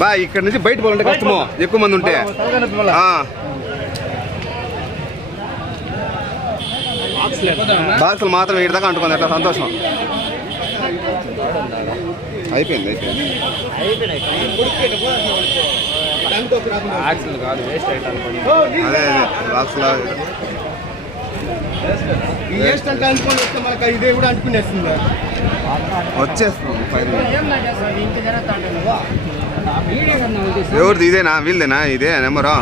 బా ఇక్కడ నుంచి బయట పోవాలంటే కష్టము, ఎక్కువ మంది ఉంటే. బాక్సులు మాత్రం వీడి దాకా అంటుకుంది, అట్లా సంతోషం. అయిపోయింది అదే బాక్స్లో ఇదే కూడా అంటుకునేస్తుంది, వచ్చేస్తుంది. ఎవరిది ఇదేనా, వీళ్ళదేనా ఇదే number?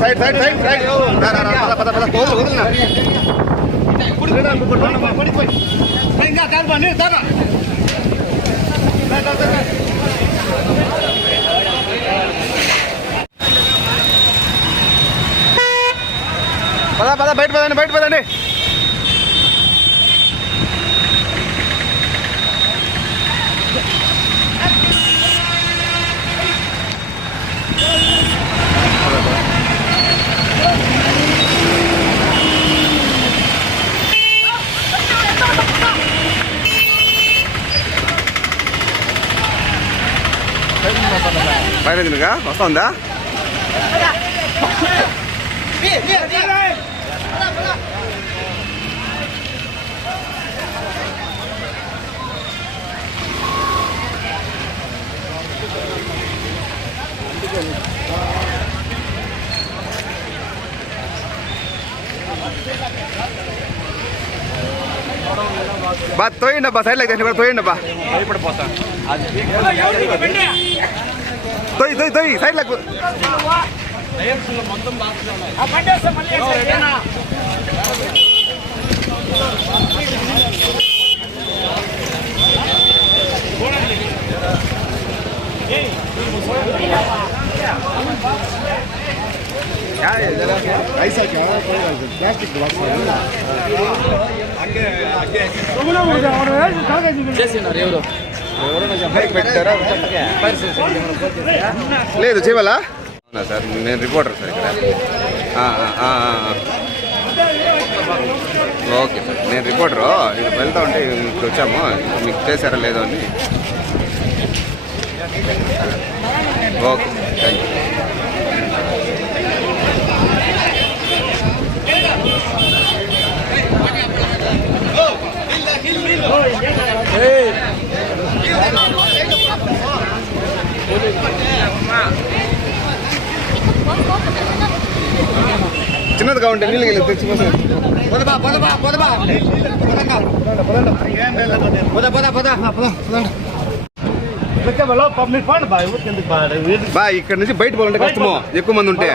Side side side side వదిలినా పద బయట పదండి, బయట పదండి. పైన తినగా వస్తుందా? బా తోయండి అబ్బా, సైడ్ లెక్క తోయండి అబ్బా, తోయి తోయి తోయి సైడ్ లెక్క. లేదు చేయాలా? అవునా సార్, నేను రిపోర్టర్ సార్ ఇక్కడ. ఓకే సార్, నేను రిపోర్టరు. ఇక్కడ వెళ్తా ఉంటే ఇప్పుడు వచ్చాము, మీకు చేశారా లేదో అని. Okay thank you. చిన్నదిగా ఉంటే నీళ్ళు వెళ్ళి తెచ్చిపోతుంది. బా ఇక్కడ నుంచి బయట పోవాలంటే కష్టము, ఎక్కువ మంది ఉంటే.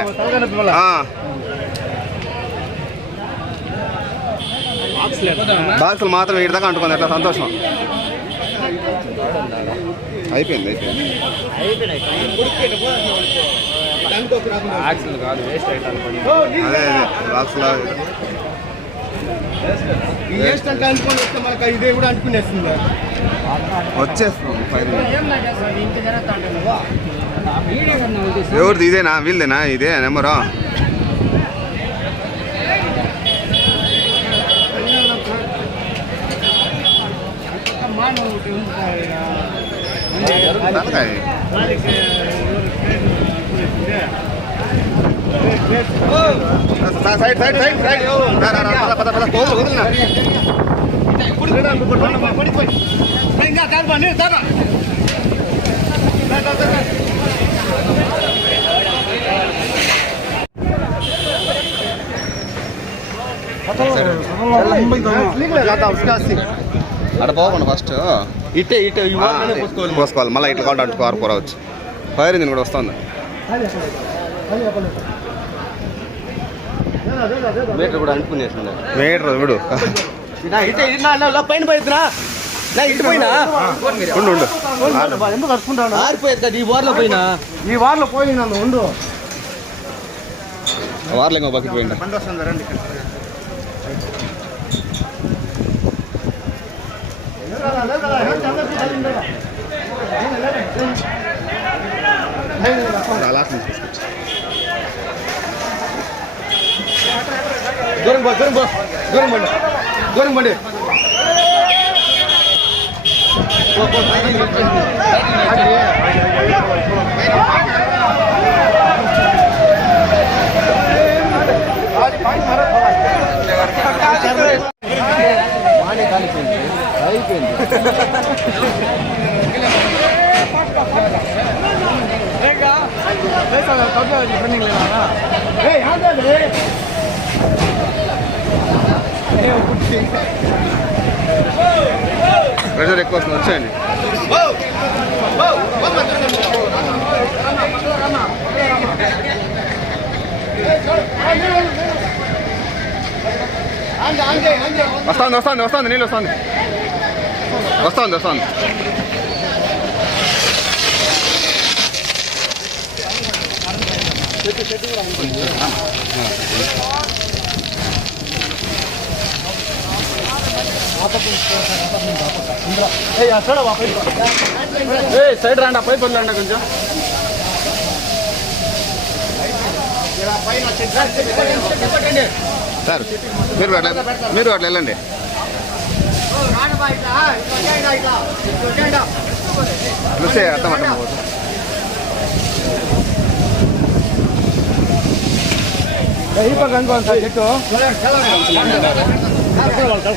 బాక్సులు మాత్రం వీడి దాకా అంటుకుంది, అట్లా సంతోషం. అయిపోయింది అదే బాక్స్లో ఇదే కూడా అంటుకునేస్తుంది, వచ్చేస్తుంది. ఎవరిది ఇదేనా, వీళ్ళదేనా ఇదే number? Side side side side వదిలినా అక్కడ పోకుండా ఫస్ట్ ఇట్టే పోసుకోవాలి, మళ్ళీ ఇట్లా కావాలి అంటూ ఆరుకోవచ్చు. ఫైర్ ఇంజిన్ కూడా వస్తుంది. మీటర్ కూడా అనుకునేసింది, మీటర్ విడు పైన పోయిద్దిరా, ఇటు పోయినా ఎందుకు కట్టుకుంటాను, ఆరిపోయేది కదా ఈ వార్లో పోయినా, ఈ వార్లో పోయినా ఉండు, వార్లో ఇంకో బకెట్ పోయిందా. రండి లాస్ట్ నుంచి తీసుకొచ్చి దూరం పో దూరం పో దూరం పండి దూరం పండి ప్రెషర్ ఎక్కువ వస్తుంది వచ్చేయండి వస్తుంది వస్తుంది వస్తుంది నీళ్ళు వస్తుంది వస్తుంది వస్తుంది సైడ్ రాండి పైపు వదలండి కొంచెం సార్ మీరు అట్లా వెళ్ళండి చూసే అర్థం అర్థం అనుకోండి సార్ చెట్టు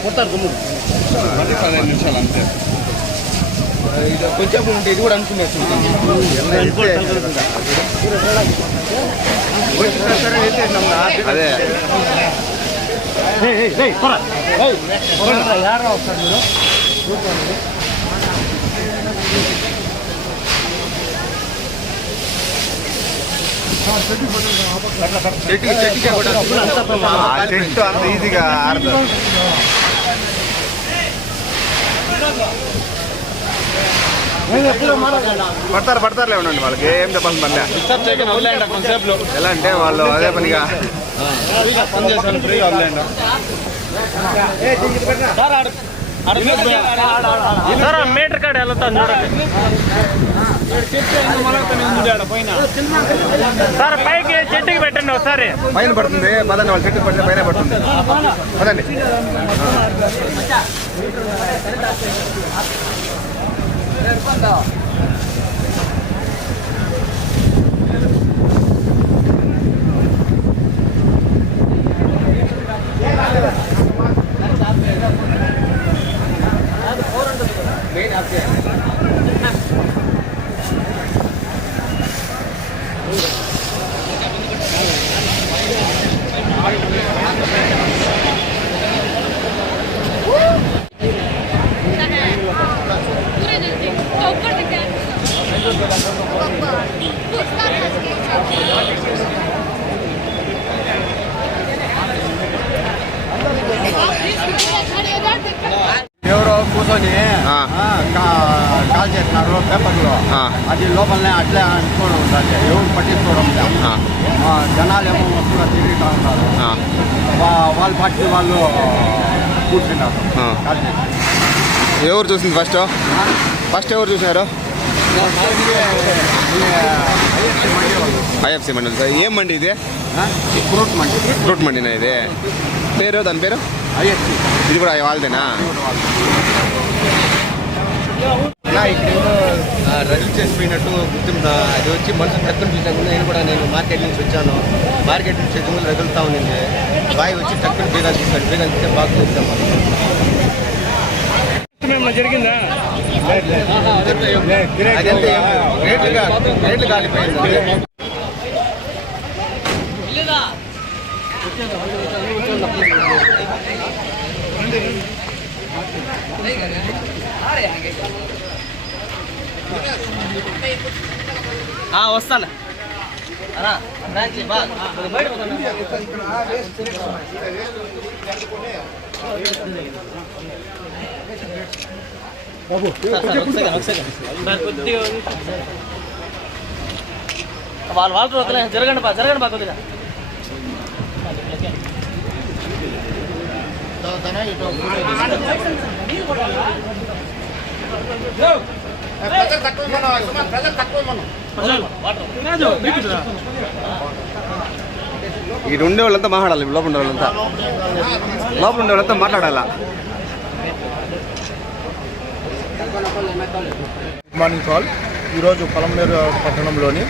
కొడతారు 15 నిమిషాలు అంతే కొంచెం ఉంటే ఇది కూడా అనుకునేది అదే యారా వస్తారు మీరు చెట్టు అంత ఈజీగా ఆడదు పడతారులే ఉండండి వాళ్ళకి ఏం చెప్పాల్సిన పనిలే ఎలా అంటే వాళ్ళు అదే పనిగా మీటర్ కాడ వెళ్తాను చూడండి సార్ పైకి చెట్టుకి పెట్టండి ఒకసారి పైన పడుతుంది పదండి వాళ్ళు చెట్టుకి పడితే పైన పడుతుంది పదండి ఎవరో కూర్చొని కాల్ చేస్తున్నారు పేపర్లో అది లోపలనే అట్లే అనుకోవడం ఉంటుంది ఎవరు పట్టించుకోవడం జనాలు ఏమో వస్తున్నా తిరుగుతూ ఉన్నారు వాళ్ళు పట్టి వాళ్ళు కూర్చున్నారు కాల్ చేసి ఎవరు చూసింది ఫస్ట్ ఎవరు చూసినారు ఐఎఫ్సి మండలి సార్ ఏం మండి ఇది ఫ్రూట్ మండినా ఇది దాని పేరు ఐఎఫ్సి ఇది కూడా వాళ్ళదేనా రద్దు చేసిపోయినట్టు గుర్తింపు అది వచ్చి మనుషులు టక్కుని చూసాను నేను కూడా మార్కెట్ నుంచి వచ్చాను మార్కెట్ నుంచి వచ్చి రగులుతా ఉంది బాయ్ వచ్చి టక్కుని బీగాలు తీసాడు బీగాలు తీస్తే బాగా చూస్తాం జరిగిందా అదంతా రేట్లు కాలిపోయింది వస్తాను వాళ్ళు వద్దలే జరగండి బా కొద్దిగా ఈ ఉండే వాళ్ళంతా మాట్లాడాలి, లోపల ఉండే వాళ్ళంతా మాట్లాడాలా. Good morning all. ఈరోజు పొలంనేరు పట్టణంలోని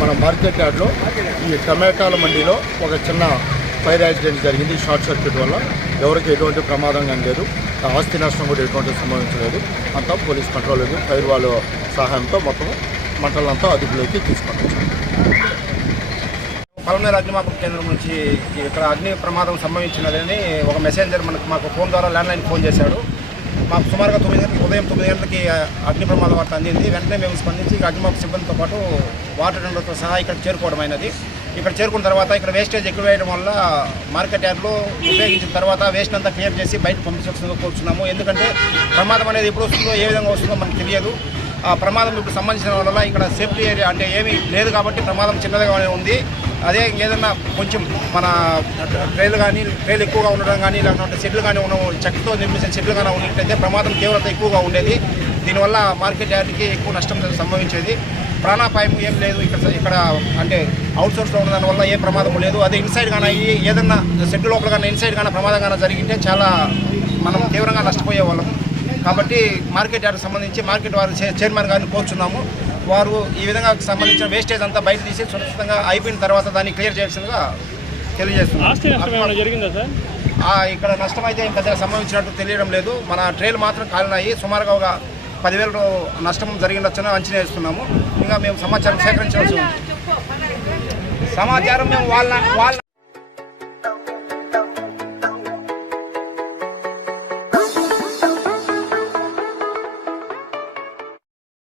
మన మార్కెట్ యార్డ్లో ఈ టమాటాల మండీలో ఒక చిన్న ఫైర్ యాక్సిడెంట్ జరిగింది. షార్ట్ సర్క్యూట్ వల్ల ఎవరికి ఎటువంటి ప్రమాదం కానీ లేదు, ఆస్తి నష్టం కూడా ఎటువంటి సంభవించలేదు. అంతా పోలీస్ కంట్రోల్ ఉంది. ఫైర్ వాళ్ళ సహాయంతో మొత్తం మంటలంతా అదుపులోకి తీసుకొని వచ్చాం. పొలంనేరు అగ్నిమాపక కేంద్రం నుంచి ఇక్కడ అగ్ని ప్రమాదం సంభవించినదని ఒక మెసెంజర్ మాకు ఫోన్ ద్వారా ల్యాండ్లైన్ ఫోన్ చేశాడు. మాకు సుమారుగా ఉదయం 9 గంటలకి అగ్ని ప్రమాద వార్త అందింది. వెంటనే మేము స్పందించి అగ్నిమాపక సిబ్బందితో పాటు వాటర్ టెండర్తో సహా ఇక్కడ చేరుకోవడం అయినది. ఇక్కడ చేరుకున్న తర్వాత ఇక్కడ వేస్టేజ్ ఎక్కువ వేయడం వల్ల మార్కెట్ యార్డ్లో ఉపయోగించిన తర్వాత వేస్ట్ అంతా క్లియర్ చేసి బయటకు పంపించాల్సిందిగా కోరుతున్నాము. ఎందుకంటే ప్రమాదం అనేది ఎప్పుడు వస్తుందో, ఏ విధంగా వస్తుందో మనకు తెలియదు. ఆ ప్రమాదం ఇప్పుడు సంబంధించిన వల్ల ఇక్కడ సేఫ్టీ ఏరియా అంటే ఏమీ లేదు కాబట్టి ప్రమాదం చిన్నదిగానే ఉంది. అదే ఏదన్నా కొంచెం మన ట్రైలు ఎక్కువగా ఉండడం కానీ, లేకపోతే షెడ్లు కానీ చెక్కతో నిర్మించిన షెడ్లు కానీ ఉన్నట్లయితే ప్రమాదం తీవ్రత ఎక్కువగా ఉండేది. దీనివల్ల మార్కెట్ యార్డ్కి ఎక్కువ నష్టం సంభవించేది. ప్రాణాపాయం ఏం లేదు ఇక్కడ అంటే అవుట్సోర్స్లో ఉన్న దానివల్ల ఏ ప్రమాదం లేదు. అదే ఇన్సైడ్ కానీ అయ్యి ఏదన్నా షెడ్ లోపల కానీ ఇన్సైడ్ కానీ ప్రమాదం కానీ జరిగితే చాలా మనం తీవ్రంగా నష్టపోయే వాళ్ళం. కాబట్టి మార్కెట్ యార్డ్కి సంబంధించి మార్కెట్ వారు చైర్మన్ గారిని కోరుచున్నాము. వారు ఈ విధంగా సంబంధించిన వేస్టేజ్ అంతా బయట తీసి సురక్షితంగా అయిపోయిన తర్వాత దాన్ని క్లియర్ చేయాల్సిందిగా తెలియజేస్తున్నాం. ఇక్కడ నష్టం అయితే ఇంకా సంభవించినట్టు తెలియడం లేదు. మన ట్రైలు మాత్రం కాలినాయి. సుమారుగా ఒక 10,000 నష్టం జరిగిండొచ్చని అంచనా వేస్తున్నాము. ఇంకా మేము సమాచారం సేకరించవలసి ఉంది. సమాచారం మేము వాళ్ళ